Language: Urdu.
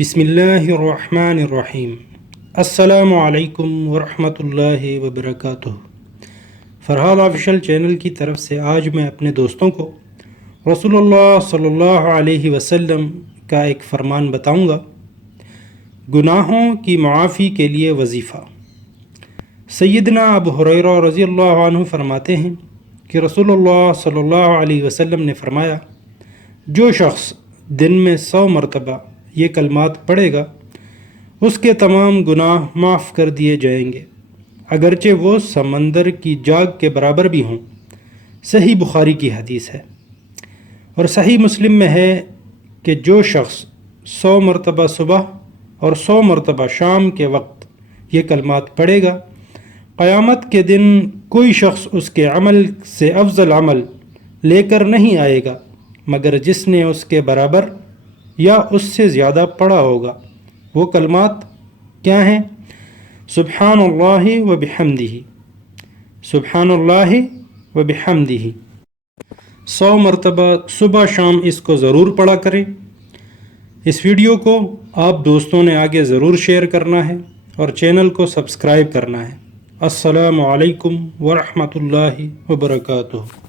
بسم اللہ الرحمن الرحیم السلام علیکم ورحمۃ اللہ وبرکاتہ فرحاد آفیشل چینل کی طرف سے آج میں اپنے دوستوں کو رسول اللہ صلی اللہ علیہ وسلم کا ایک فرمان بتاؤں گا۔ گناہوں کی معافی کے لیے وظیفہ۔ سیدنا ابو حریرہ رضی اللہ عنہ فرماتے ہیں کہ رسول اللہ صلی اللہ علیہ وسلم نے فرمایا، جو شخص دن میں سو مرتبہ یہ کلمات پڑھے گا، اس کے تمام گناہ معاف کر دیے جائیں گے۔ اگرچہ وہ سمندر کی جاگ کے برابر بھی ہوں، صحیح بخاری کی حدیث ہے۔ اور صحیح مسلم میں ہے کہ جو شخص سو مرتبہ صبح اور سو مرتبہ شام کے وقت یہ کلمات پڑھے گا، قیامت کے دن کوئی شخص اس کے عمل سے افضل عمل لے کر نہیں آئے گا، مگر جس نے اس کے برابر یا اس سے زیادہ پڑھا ہوگا۔ وہ کلمات کیا ہیں؟ سبحان اللہ و بحمدہ۔ سبحان اللہ و بحمدہ۔ سو مرتبہ صبح شام اس کو ضرور پڑھا کریں۔ اس ویڈیو کو آپ دوستوں نے آگے ضرور شیئر کرنا ہے اور چینل کو سبسکرائب کرنا ہے۔ السلام علیکم ورحمۃ اللہ وبرکاتہ۔